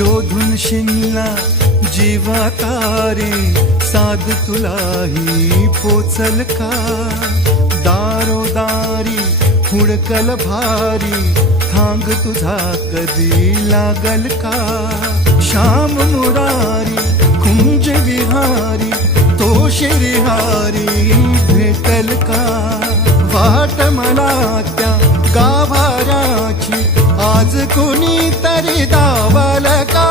शोधून शिनला जीवा तारे, साध तुलाही पोचल का? दारोदारी हुडकल भारी, थांग तुझा कधी लागल का? श्याम मुरारी कुंज विहारी, तो शिरिहारी भेटल का? वाट मला त्या गाभाऱ्याची, आज कुणी तरी दावल का?